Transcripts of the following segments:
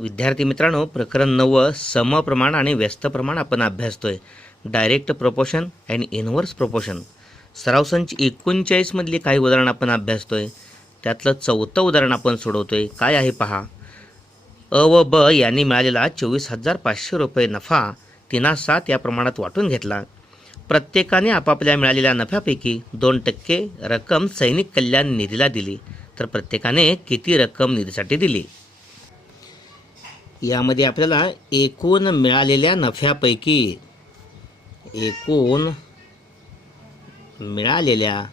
विद्यार्थी मित्रांनो प्रकरण नववं समप्रमाण आणि व्यस्त प्रमाण आपण अभ्यासतोय. Direct proportion and inverse proportion सराव संच एकोणचाळीसमधली काही उदाहरण आपण अभ्यासतोय. त्यातलं चौथं उदाहरण आपण सोडवतोय. काय आहे पहा. अ व ब यांनी मिळालेला चोवीस हजार पाचशे रुपये नफा तिना सात या प्रमाणात वाटून घेतला. प्रत्येकाने आपापल्या मिळालेल्या नफ्यापैकी दोन टक्के रक्कम सैनिक कल्याण निधीला दिली. तर प्रत्येकाने किती रक्कम निधीसाठी दिली? यामध्ये आपल्याला एकूण मिळालेल्या नफ्यापैकी एकूण मिळालेल्या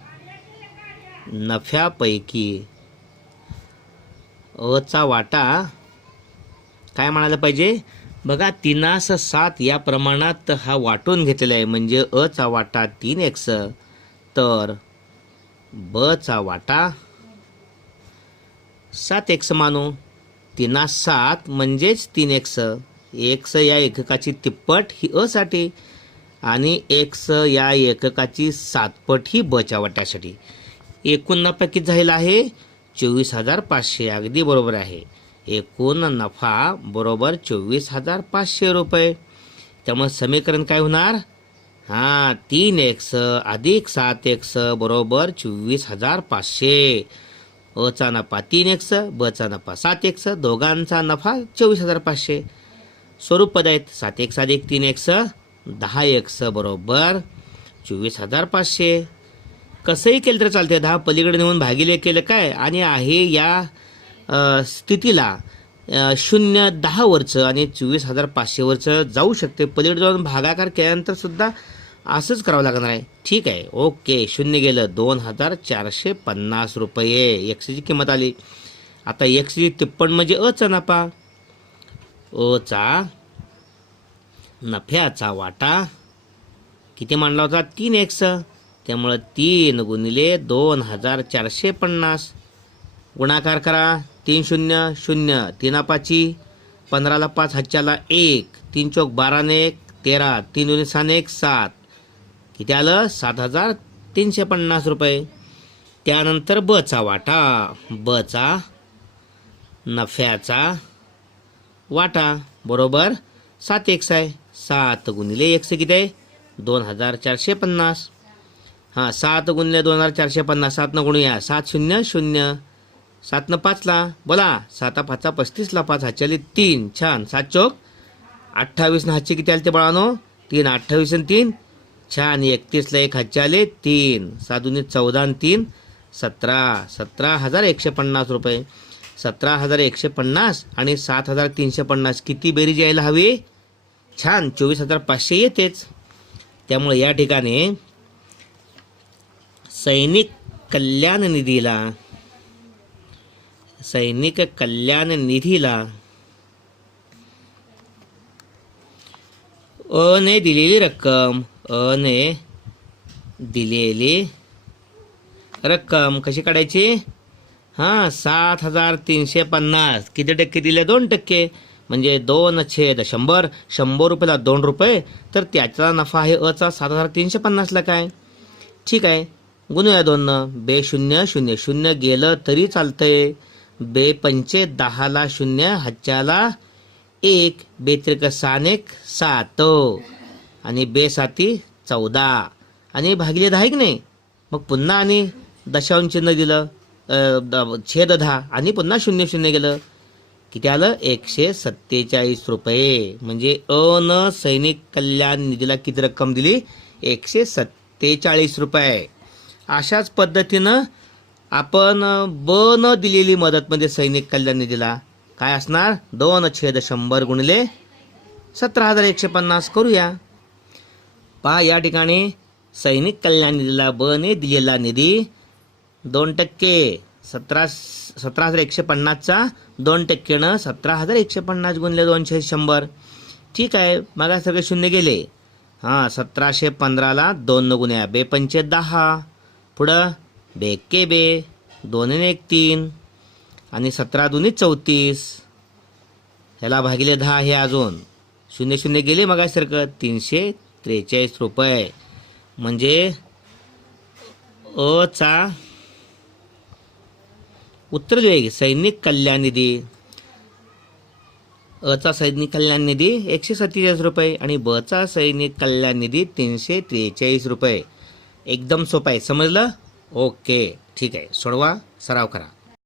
नफ्यापैकी अचा वाटा काय म्हणायला पाहिजे? बघा तिनास सात या प्रमाणात हा वाटून घेतलेला आहे. म्हणजे अचा वाटा तीन एक्स तर बचा वाटा सात एक्स मानू. तिना सात म्हणजेच तीन एक्स. एक्स या एककाची तिप्पट ही असाठी आणि एक्स या एककाची सातपट ही बच्या वाट्यासाठी. एकूण नफा किती झालेला आहे? चोवीस हजार पाचशे. अगदी बरोबर आहे. एकूण नफा बरोबर चोवीस हजार पाचशे रुपये. त्यामुळे समीकरण काय होणार? हां तीन एक्स. अधिक सात एक्स बरोबर चोवीस हजार पाचशे. अचा नफा तीन एक्स बचा नफा सात एक्स दोघांचा नफा चोवीस हजार पाचशे. स्वरूप पद आहेत सात एक्स अधिक तीन एक्स दहा एक्स बरोबर चोवीस हजार पाचशे. कसंही केलं तर चालते दहा पलीकडे नेऊन भागिले केलं काय? आणि आहे या स्थितीला शून्य दहावरचं आणि चोवीस हजार पाचशेवरचं जाऊ शकते. पलीकडे जाऊन भागाकार केल्यानंतर सुद्धा असंच करावं लागणार आहे. ठीक आहे. ओके. शून्य गेलं. दोन हजार चारशे पन्नास रुपये. एक्सची किंमत आली. आता एक्सची तिप्पट म्हणजे अचा नफा. अचा नफ्याचा वाटा. किती मांडला होता? तीन एक्स त्यामुळं तीन गुणिले दोन हजार चारशे पन्नास. गुणाकार करा. तीन शून्य शून्य. तीना पाची पंधराला पाच हच्च्याला एक. तीन चौक बाराने एक. तेरा. तीन दोन्ही सहाने एक सात. किती आलं सात हजार तीनशे पन्नास रुपये. त्यानंतर बचा वाटा. बचा नफ्याचा वाटा. बरोबर? सात एक्स आहे. सात गुणिले एक्स किती आहे? दोन हजार चारशे पन्नास. हां सात गुणिले दोन हजार चारशे पन्नास. सातनं गुणूया. सात शून्य शून्य. सातनं पाचला बोला. साता पाचचा पस्तीसला पाच. हातच्याली तीन. छान. सात चौक अठ्ठावीसनं हातचे किती आले ते बळानो? तीन. अठ्ठावीस आणि तीन. छान एकतीसला एक हातचे तीन सात चौदा आणि तीन सतरा सतरा हजार एकशे पन्नास रुपये. सतरा हजार एकशे पन्नास आणि सात हजार तीनशे पन्नास. किती बेरीज यायला हवी? छान चोवीस हजार पाचशे येतेच. त्यामुळे या ठिकाणी सैनिक कल्याण निधीला सैनिक कल्याण निधीला अने दिलेली रक्कम अने दिलेली रक्कम कशी काढायची? हां सात हजार तीनशे पन्नास. किती टक्के दिले? दोन टक्के. म्हणजे दोन छेद शंभर. शंभर रुपयाला दोन रुपये. तर त्याचा नफा आहे अचा सात हजार तीनशे पन्नासला काय? ठीक आहे. गुणूया दोननं बे शून्य शून्य शून्य गेलं तरी चालतंय. बे पंचे दहाला शून्य हच्च्याला एक. बेत्रिक सानेक सात. आणि बेसाती चौदा. आणि भागिले दहा आहे की नाही? मग पुन्हा आणि दशांश चिन्ह दिलं द- छेद दहा. आणि पुन्हा शून्य शून्य गेलं. किती आलं? एकशे सत्तेचाळीस रुपये. म्हणजे अन सैनिक कल्याण निधीला किती रक्कम दिली? एकशे सत्तेचाळीस रुपये. अशाच पद्धतीनं आपण ब न दिलेली मदत म्हणजे सैनिक कल्याण निधीला काय असणार? दोन छेद शंभर गुणिले सतरा हजार एकशे पन्नास. करूया. पहा या ठिकाणी सैनिक कल्याण निधीला ब ने दिलेला निधी. दोन टक्के सतरा सतरा हजार एकशे पन्नासचा दोन टक्केनं सतरा हजार एकशे पन्नास गुणले दोनशे शंभर. ठीक आहे मग सगळे शून्य गेले. हां सतराशे पंधराला दोन न गुन्ह्या बेपंचे दहा. पुढं बे के बे दोन एक तीन. आणि सतरा दोन्ही चौतीस. ह्याला भागिले दहा हे अजून. शून्य शून्य गेले मगासारखं तीनशे त्रेचाळीस रुपये. म्हणजे अचा उत्तर देऊ सैनिक कल्याण निधी. अचा सैनिक कल्याण निधी एकशे सत्तेचाळीस रुपये आणि बचा सैनिक कल्याण निधी तीनशे त्रेचाळीस रुपये. एकदम सोपं आहे. समजलं? ओके. ठीक आहे. सोडवा. सराव करा.